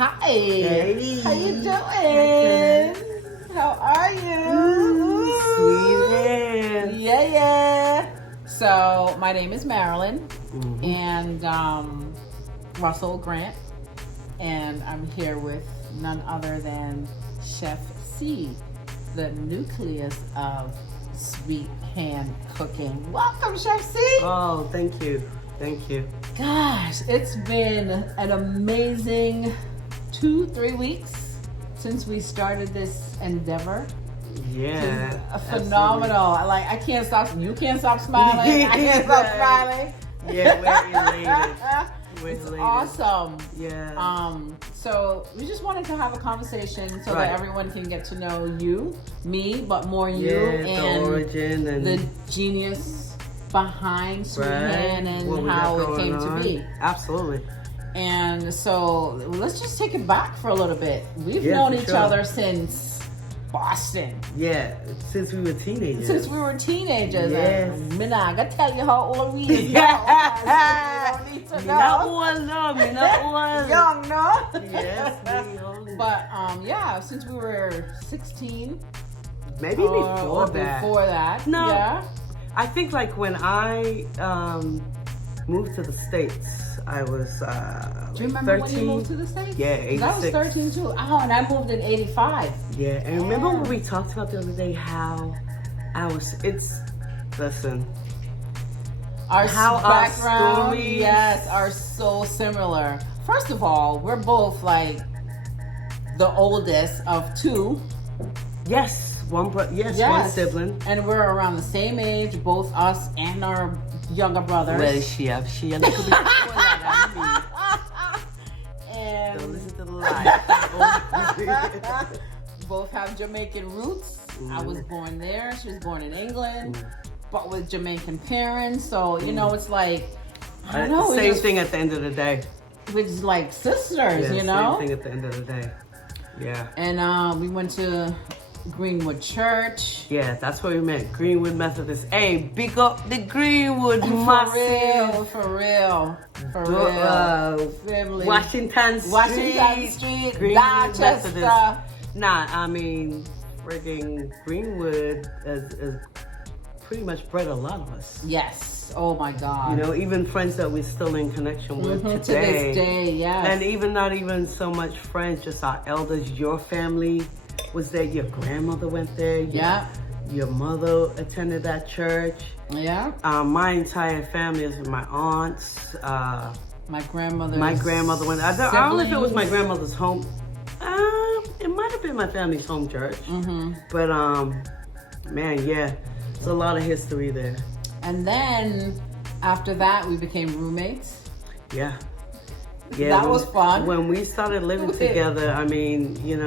Hi. Hey. How you doing? How are you? SweetHand. Yeah. So my name is Marilyn and Russell Grant, and I'm here with none other than Chef Cee, the nucleus of SweetHand Cooking. Welcome, Chef Cee. Oh, thank you. Gosh, it's been an amazing 2-3 weeks since we started this endeavor. Yeah. Phenomenal. Absolutely. Like, I can't stop. You can't stop smiling. I can't stop smiling. Yeah, we're elated. It's awesome. Yeah. So we just wanted to have a conversation so that everyone can get to know you, me, but more you and the origin and the genius behind SweetHand and how it came to be. Absolutely. And so let's just take it back for a little bit. We've known each other since Boston. Yeah, since we were teenagers. Yes. And I gotta tell you how old we is. Not old, no. Me not old. Young, no? Yes, we old. But since we were 16. Maybe before that. Before that. No. Yeah. I think like when I moved to the States, I was Do you remember 13. when you moved to the States? Yeah, 86. I was 13 too. Oh, and I moved in 85. Yeah, and remember what we talked about the other day, how listen. Our background, stories are so similar. First of all, we're both like the oldest of two. Yes, one sibling. And we're around the same age, both us and our younger brothers. Well, she a little bit older than me. And don't listen to the lie. Both have Jamaican roots. I was born there. She was born in England, but with Jamaican parents. So, it's like, I don't know. Same thing at the end of the day. We're just like sisters, Same thing at the end of the day. Yeah. And we went to Greenwood Church. Yeah, that's what we meant. Greenwood Methodist. Hey, big up the Greenwood massive. For real. Washington Street. Greenwood Methodist. Nah, I mean, friggin' Greenwood has pretty much bred a lot of us. Yes. Oh my God. Even friends that we're still in connection with today. To this day, yes. And not even so much friends, just our elders, your family was there. Your grandmother went there. Your mother attended that church. Yeah. My entire family is with my aunts. My grandmother went. I don't know if it was my grandmother's home. It might have been my family's home church. But man, yeah, there's a lot of history there. And then after that, we became roommates. Yeah. That was fun. When we started living together, I mean, you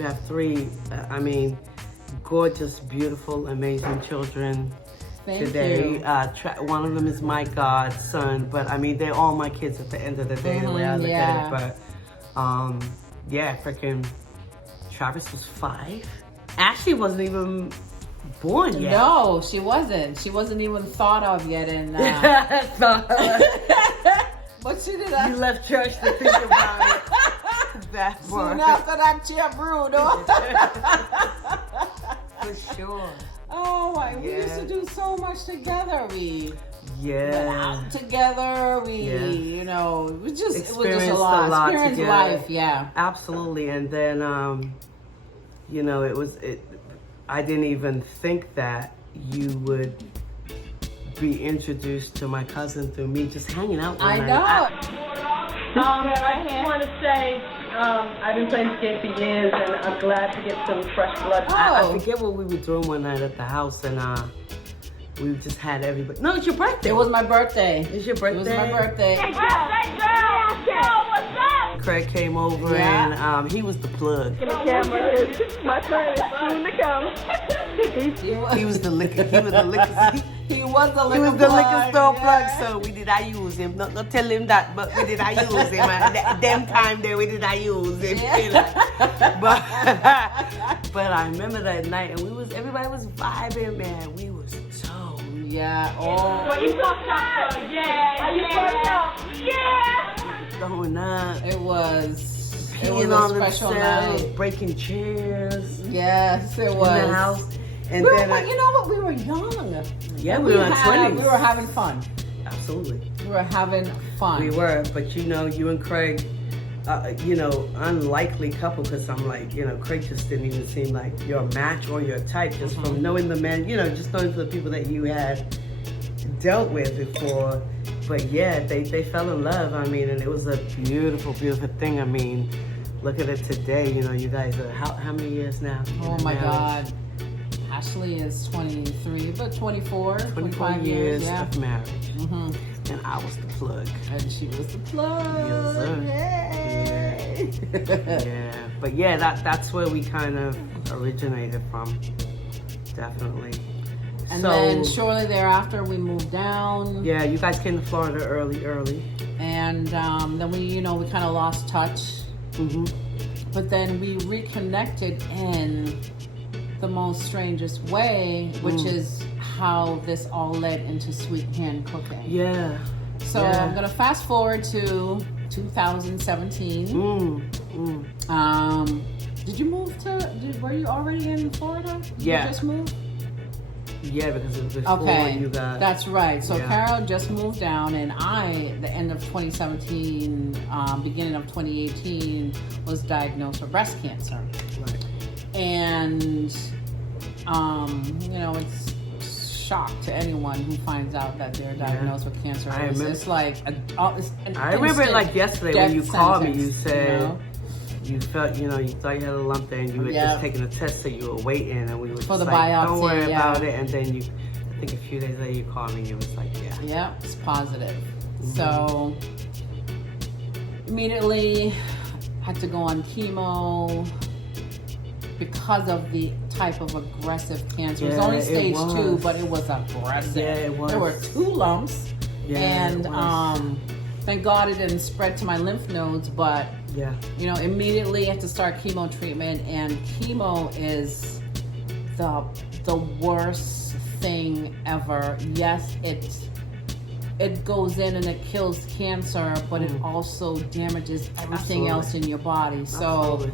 have three, gorgeous, beautiful, amazing children. Thank you. One of them is my godson, but I mean, they're all my kids at the end of the day, the way I look at it. But freaking Travis was 5. Ashley wasn't even born yet. No, she wasn't. She wasn't even thought of yet. And but she did. You left church to think about it. That soon after that, she brewed. For sure. Oh my! We used to do so much together. We went out together. It was just a lot. Experience life, yeah. Absolutely, and then I didn't even think that you would be introduced to my cousin through me just hanging out one night. I just want to say I've been playing this game for years, and I'm glad to get some fresh blood. I forget what we were doing one night at the house, and we just had everybody. No, it's your birthday. It was my birthday. It's your birthday. It was my birthday. Hey, girl, what's up? Craig came over, and he was the plug. The camera is my turn is soon to come. He was the liquor. He was the liquor. He was the liquor store plug. So we did. I use him. Not tell him that, but we did. I use him. Them time there, we did. I use him. But I remember that night, and everybody was vibing, man. We was so Yeah. Oh. Well, you fucked up. Yeah. Are you fucked up? Yeah. Going up. It was It was peeing a on special themselves, night. breaking chairs Yes, it in was. the house. And We were, then but you know what? We were young. yeah, we were in our 20s. We were having fun. Absolutely. We were having fun. We were, but you know, you and Craig, you know, unlikely couple, because I'm like, you know, Craig just didn't even seem like your match or your type, just from knowing the men, you know, just knowing the people that you had dealt with before. But yeah, they fell in love. I mean, and it was a beautiful, beautiful thing. I mean, look at it today. You know, you guys are how many years now? Oh my God. Ashley is 23, but 24, 25 years yeah. of marriage. And I was the plug. And she was the plug. Yes, sir. Yay. Yeah. But yeah, that's where we kind of originated from. Definitely. And then shortly thereafter, we moved down. Yeah, you guys came to Florida early. And then we, you know, we kind of lost touch. But then we reconnected in the most strangest way, which is how this all led into SweetHand Cooking. Yeah. So I'm gonna fast forward to 2017. Did you move were you already in Florida? Did you just moved? Yeah, because it was before you got... That's right. So Carol just moved down, and I, the end of 2017, beginning of 2018, was diagnosed with breast cancer. Right. And, you know, it's shock to anyone who finds out that they're diagnosed with cancer. It's like I remember it like yesterday when you called me. You said... You know? You felt, you know, you thought you had a lump there, and you were just taking a test, so you were waiting, and we were just for the like, biopsy, don't worry about it. And then you, I think a few days later, you called me, and it was like, yeah, it's positive. So immediately had to go on chemo because of the type of aggressive cancer. It was only stage 2, but it was aggressive. Yeah, it was. There were 2 lumps, and thank God it didn't spread to my lymph nodes, but you know, immediately had to start chemo treatment, and chemo is the worst thing ever. Yes, it goes in and it kills cancer, but it also damages everything else in your body. So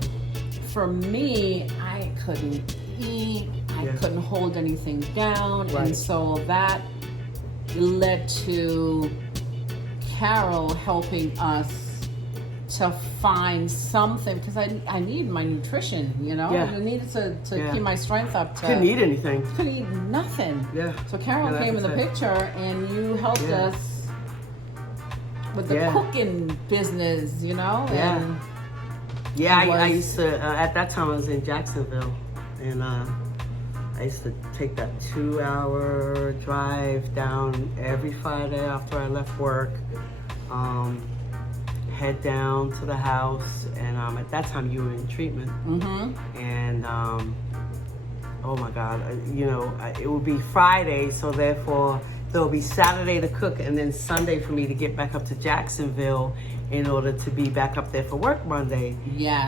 for me, I couldn't eat, I couldn't hold anything down, and so that led to Carol helping us to find something, because I need my nutrition, you know? I needed to keep my strength up. Couldn't eat anything. Couldn't eat nothing. So Carol came in the picture, and you helped us with the cooking business, you know? And I used to, at that time I was in Jacksonville, and I used to take that 2-hour drive down every Friday after I left work. Head down to the house, and at that time you were in treatment, and oh my God, you know, it would be Friday, so therefore there would be Saturday to cook, and then Sunday for me to get back up to Jacksonville in order to be back up there for work Monday.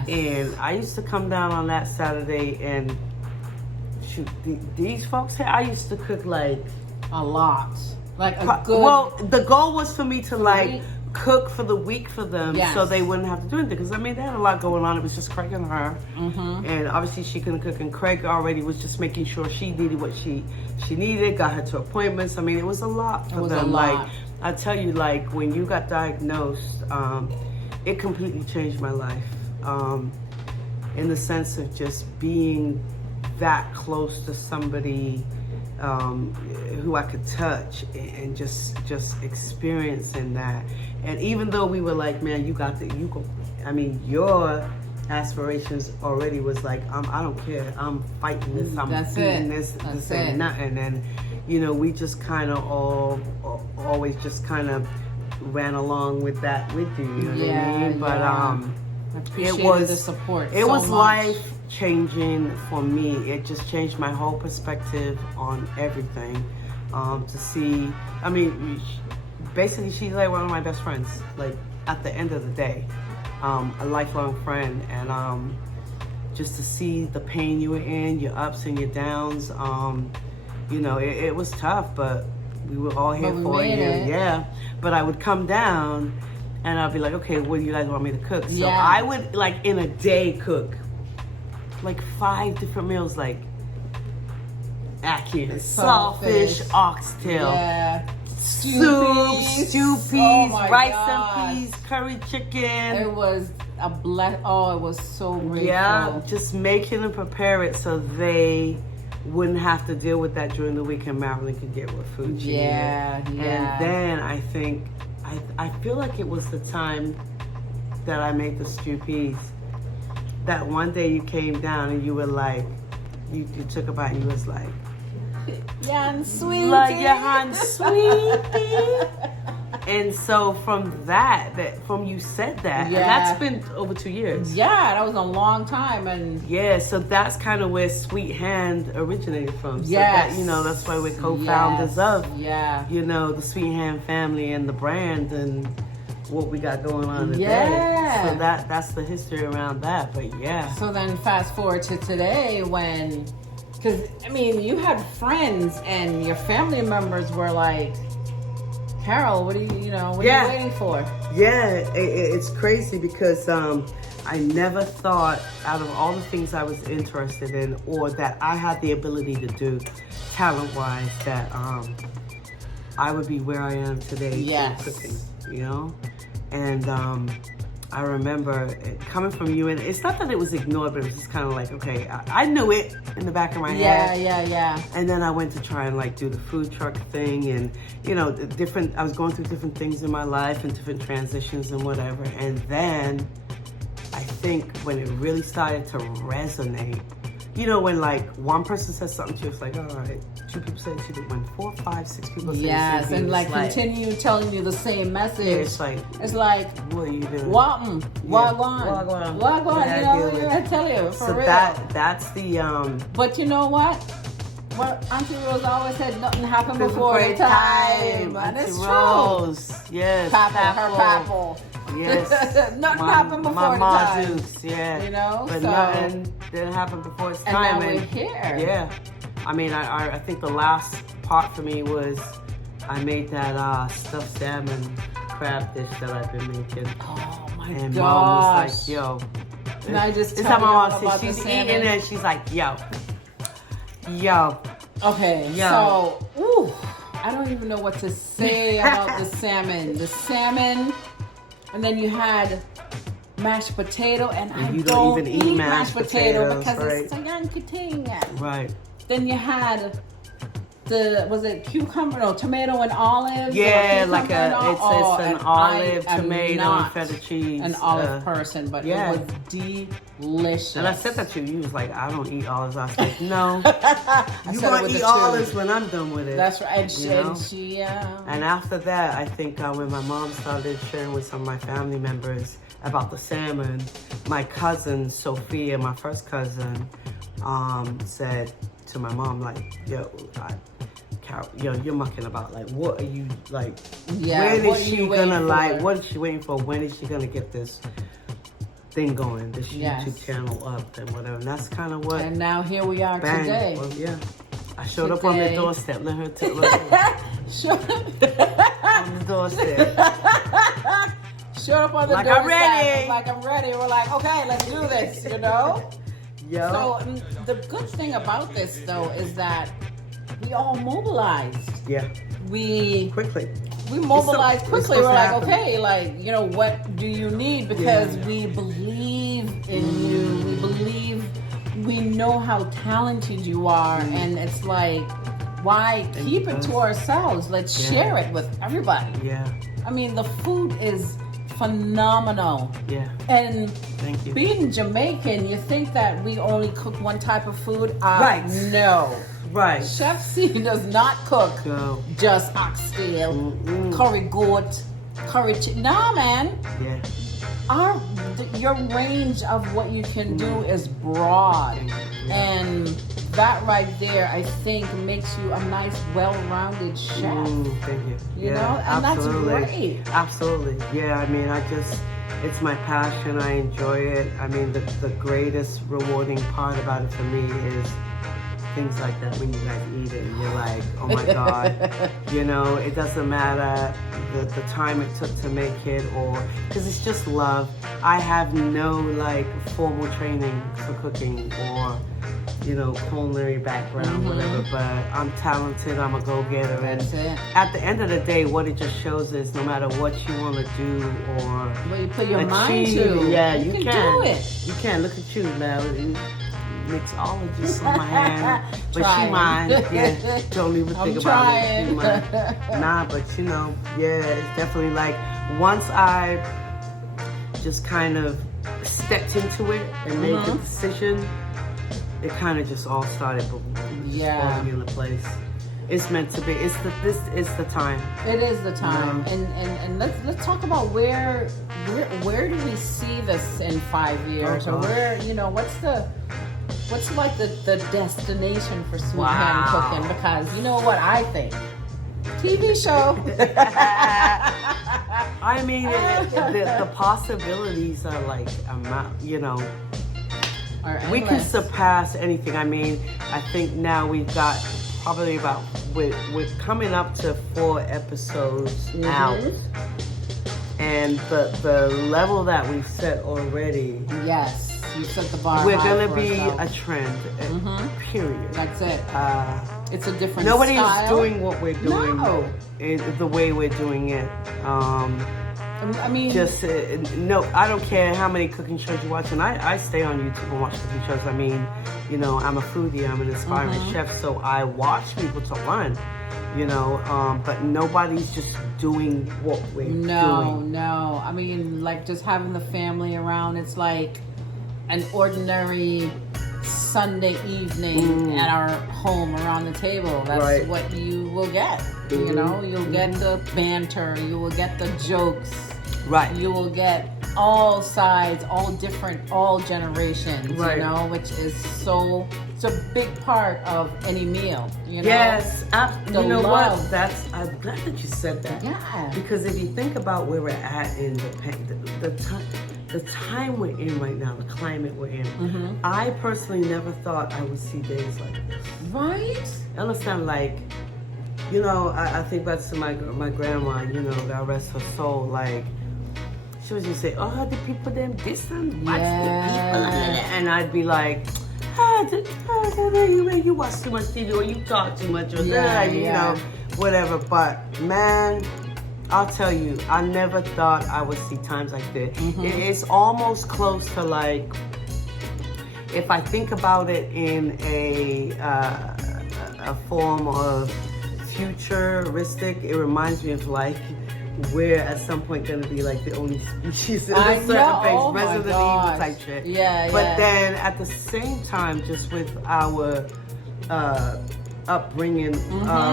And I used to come down on that Saturday, and shoot, these folks here, I used to cook like a lot, like a good. Well, the goal was for me to like cook for the week for them, so they wouldn't have to do anything, because I mean they had a lot going on. It was just Craig and her, and obviously she couldn't cook, and Craig already was just making sure she needed what she needed, got her to appointments. I mean, it was a lot for them. Like I tell you, like when you got diagnosed, it completely changed my life, in the sense of just being that close to somebody who I could touch, and just experiencing that. And even though we were like, man, you go. I mean, your aspirations already was like, I don't care. I'm fighting this. I'm beating this. This ain't nothing. And you know, we just kind of always just kind of ran along with that with you. You know what I mean? But it was the support. It was life changing for me. It just changed my whole perspective on everything. To see, I mean, basically she's like one of my best friends, like at the end of the day, a lifelong friend. And just to see the pain you were in, your ups and your downs, you know, it was tough, but we were all here for you. But I would come down, and I'll be like, okay, what do you guys want me to cook? So Yeah. I would, like, in a day cook like 5 different meals, like ackee, saltfish, oxtail, soup, stew peas, rice and peas, curry chicken. It was it was so grateful. Yeah, just making and prepare it so they wouldn't have to deal with that during the week, and Marilyn could get what food she needed. And then I think, I feel like it was the time that I made the stew peas. That one day you came down and you were like, you took a bite and you was like, yeah, sweetie. Like, yeah, sweetie. And so from from you said that, and that's been over 2 years. Yeah, that was a long time. And yeah, so that's kind of where SweetHand originated from. So yes. that's why we're co-founders of, the SweetHand family and the brand and what we got going on today. Yeah. So that's the history around that. But yeah. So then fast forward to today when, because I mean, you had friends and your family members were like, Carol, what are you waiting for? Yeah, it's crazy because I never thought, out of all the things I was interested in or that I had the ability to do talent-wise, that I would be where I am today in cooking, And I remember it coming from you, and it's not that it was ignored, but it was just kind of like, okay, I knew it in the back of my head. Yeah. And then I went to try and like do the food truck thing, and I was going through different things in my life and different transitions and whatever. And then I think when it really started to resonate, when like one person says something to you, it's like, all right, 2 people say it to you, when 4, 5, 6 people say yes, the same and thing, continue telling you the same message. Yeah, it's like, what are you doing? Wagwan. I tell you, for real. That's the But you know what? What Auntie Rose always said, nothing happened before the time. And it's Rose. True. Yes. Her papple. Yes. Nothing happened before the time. Dukes, yeah. so. But nothing didn't happen before its time. And now we're here. Yeah. I mean, I think the last part for me was I made that stuffed salmon crab dish that I've been making. Oh my and gosh. Mom was like, yo. Can I just this tell time you my about mom said she's eating it and she's like, yo. Okay, yo. So, I don't even know what to say about the salmon. The salmon, and then you had mashed potato, and I don't even eat mashed potato because it's a Yankee thing. Right. Then you had tomato and olive? Yeah, like it's an olive, tomato, and feta cheese. An olive person, but it was delicious. And I said that to you. You was like, I don't eat olives. I was like, no. You're going to eat olives when I'm done with it. That's right. And after that, I think when my mom started sharing with some of my family members about the salmon, my cousin, Sophia, my first cousin, said to my mom, like, yo, you're mucking about, like, what are you, like, when is she gonna, like, what is she waiting for? When is she gonna get this thing going, this YouTube channel up and whatever? And that's kind of what. And now here we are today. Well, yeah. I showed up on the doorstep. Let her tell her. On the doorstep. Showed up on the doorstep. I'm ready. Like, I'm ready. We're like, okay, let's do this, Yeah. So the good thing about this, though, is that we all mobilized. Yeah. We mobilized quickly. We're like, okay, like, what do you need? Because we believe in you. We believe, we know how talented you are. And it's like, why keep it to ourselves? Let's share it with everybody. Yeah. I mean, the food is phenomenal. Yeah. And thank you. Being Jamaican, you think that we only cook one type of food? Right. No. Right. Chef Cee does not cook just oxtail, curry goat, curry chicken. Nah, man. Yeah. Your range of what you can do is broad. And that right there, I think, makes you a nice, well-rounded chef. Thank you. You know? And absolutely. That's great. Absolutely. Yeah, I mean, it's my passion. I enjoy it. I mean, the greatest rewarding part about it for me is things like that when you guys eat it, and you're like, oh my God, you know, it doesn't matter the time it took to make it, or because it's just love. I have no like formal training for cooking or, you know, culinary background, whatever, but I'm talented, I'm a go-getter. That's and it. At the end of the day, what it just shows is no matter what you want to do or Well, you put your mind achieve, to, yeah, you can do it. You can. Look at you now. Mixologist on my hand, but Trying. she mine. Yeah, don't even think about it. She mine. Nah, but you know, yeah, it's definitely like once I just kind of stepped into it and made the decision, it kind of just all started falling into place. It's meant to be. It's the time. It is the time. You know? And let's talk about where do we see this in 5 years, or where, you know, what's like the destination for SweetHand Cooking? Because you know what I think, TV show. I mean, the possibilities are like, you know, we can surpass anything. I mean, I think now we've got probably about, we're coming up to 4 episodes out. And the level that we've set already. Yes. You set the bar. We're gonna be a trend. Period. That's it. It's a different Nobody style. is doing what we're doing. No. The way we're doing it. I mean, just no. I don't care how many cooking shows you watch, and I stay on YouTube and watch cooking shows. I mean, you know, I'm a foodie. I'm an aspiring chef, so I watch people to learn. You know, but nobody's just doing what we're doing. No. I mean, like just having the family around. It's like an ordinary Sunday evening at our home around the table. That's what you will get. You know, you'll get the banter, you will get the jokes. Right. You will get all sides, all different, all generations, you know, which is it's a big part of any meal, you know? Yes, you know love. what? I'm glad that you said that. Yeah. Because if you think about where we're at in the time we're in right now, the climate we're in, I personally never thought I would see days like this. Right? I understand, like, you know, I think back to my grandma, you know, God rest her soul, like, she would just say, oh, the people them distant, watch the people, and I'd be like, you watch too much TV, or you talk too much, or you know, whatever. But man, I'll tell you, I never thought I would see times like this. It's almost close to like, if I think about it in a form of futuristic, it reminds me of like, we're at some point going to be like the only species in a certain place, Resident Evil type shit. But then at the same time, just with our upbringing,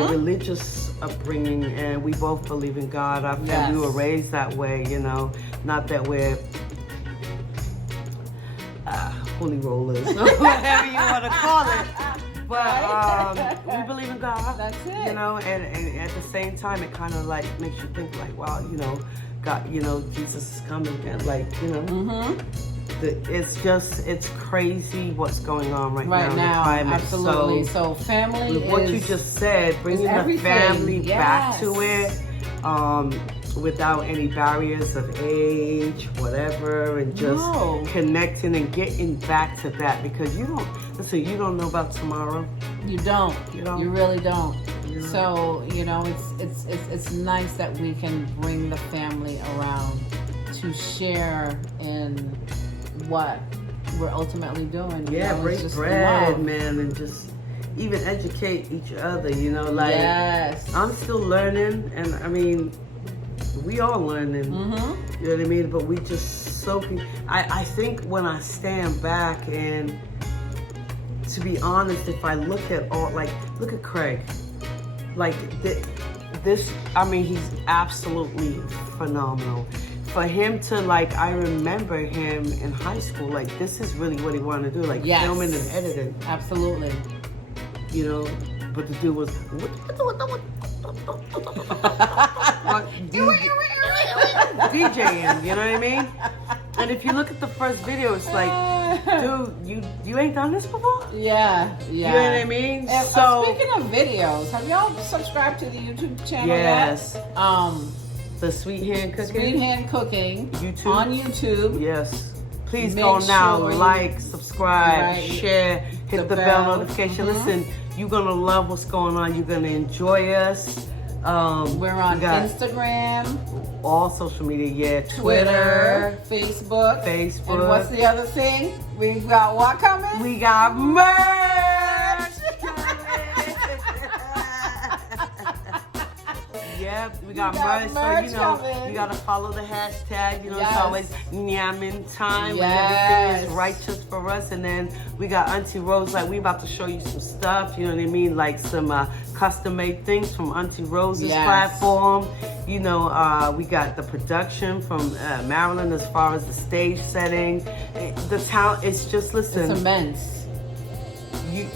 religious upbringing, and we both believe in God. We were raised that way, you know. Not that we're holy rollers, or whatever you want to call it. But we believe in God. That's it. You know, and at the same time, it kind of like makes you think like, wow, you know, God, you know, Jesus is coming again. Like, you know, it's crazy what's going on right now in the climate. Absolutely. So family with what you just said, bringing the family back to it, without any barriers of age, whatever, and just connecting and getting back to that, because you don't know about tomorrow. You don't. You really don't. You know? So, you know, it's nice that we can bring the family around to share in what we're ultimately doing. Yeah, break bread, man, and just even educate each other, you know, like I'm still learning, and I mean, we all learning, you know what I mean? But we just soaking. I think when I stand back, and to be honest, if I look at look at Craig, like this, I mean, he's absolutely phenomenal. For him to I remember him in high school, like this is really what he wanted to do, like filming and editing. Absolutely. You know, but the dude was DJing, you know what I mean? And if you look at the first video, it's like, dude, you ain't done this before? Yeah. You know what I mean? And, so speaking of videos, have y'all subscribed to the YouTube channel yes. yet? The SweetHand Cooking. SweetHand Cooking. YouTube. On YouTube. Yes. Please Make go now, sure you- like, subscribe, share, hit the bell notification. Listen, you're gonna love what's going on. You're gonna enjoy us. We're on we got Instagram, all social media, Twitter, Facebook. And what's the other thing? We got what coming? We got merch. Yep, we got merch. So you know, coming. you gotta follow the hashtag. You know, Yes. it's always nyamming time, Yes. and everything is righteous for us. And then we got Auntie Rose. Like, we about to show you some stuff. You know what I mean? Like some custom-made things from Auntie Rose's platform. You know, we got the production from Marilyn as far as the stage setting. The talent. It's just listen. It's immense. You.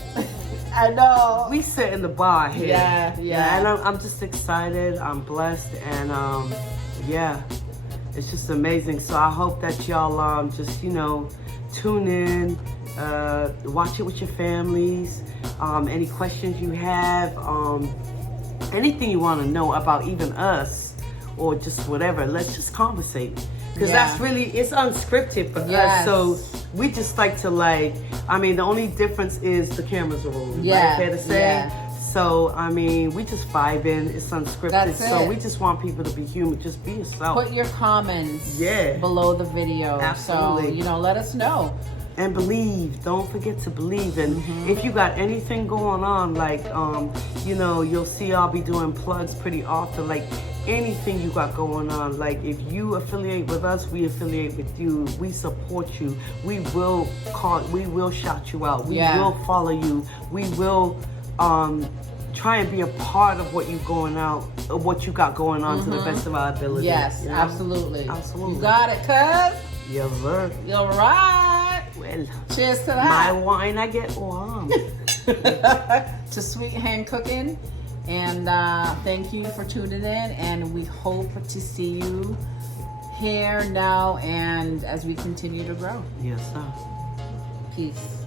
I know. We sit in the bar here. Yeah. And I'm just excited. I'm blessed, and yeah, it's just amazing. So I hope that y'all just tune in, watch it with your families. Any questions you have, anything you want to know about even us, or just whatever. Let's just conversate, because that's really, it's unscripted for us. So we just like to the only difference is the cameras are rolling. Right? Fair to say. Yeah. So we just vibing. It's unscripted. That's so it. we just want people to be human. Just be yourself. Put your comments Yeah. below the video. Absolutely. So, let us know. And believe. Don't forget to believe. And if you got anything going on, you'll see I'll be doing plugs pretty often. Like, anything you got going on, like if you affiliate with us, we affiliate with you. We support you. We will shout you out. We will follow you. We will try and be a part of what you got going on to the best of our ability. Yes, you know? Absolutely. Absolutely. You got it, cuz. Yes, sir. You're right. Well, cheers to that. My wine, I get warm. To SweetHand Cooking. And thank you for tuning in. And we hope to see you here now and as we continue to grow. Yes, sir. Peace.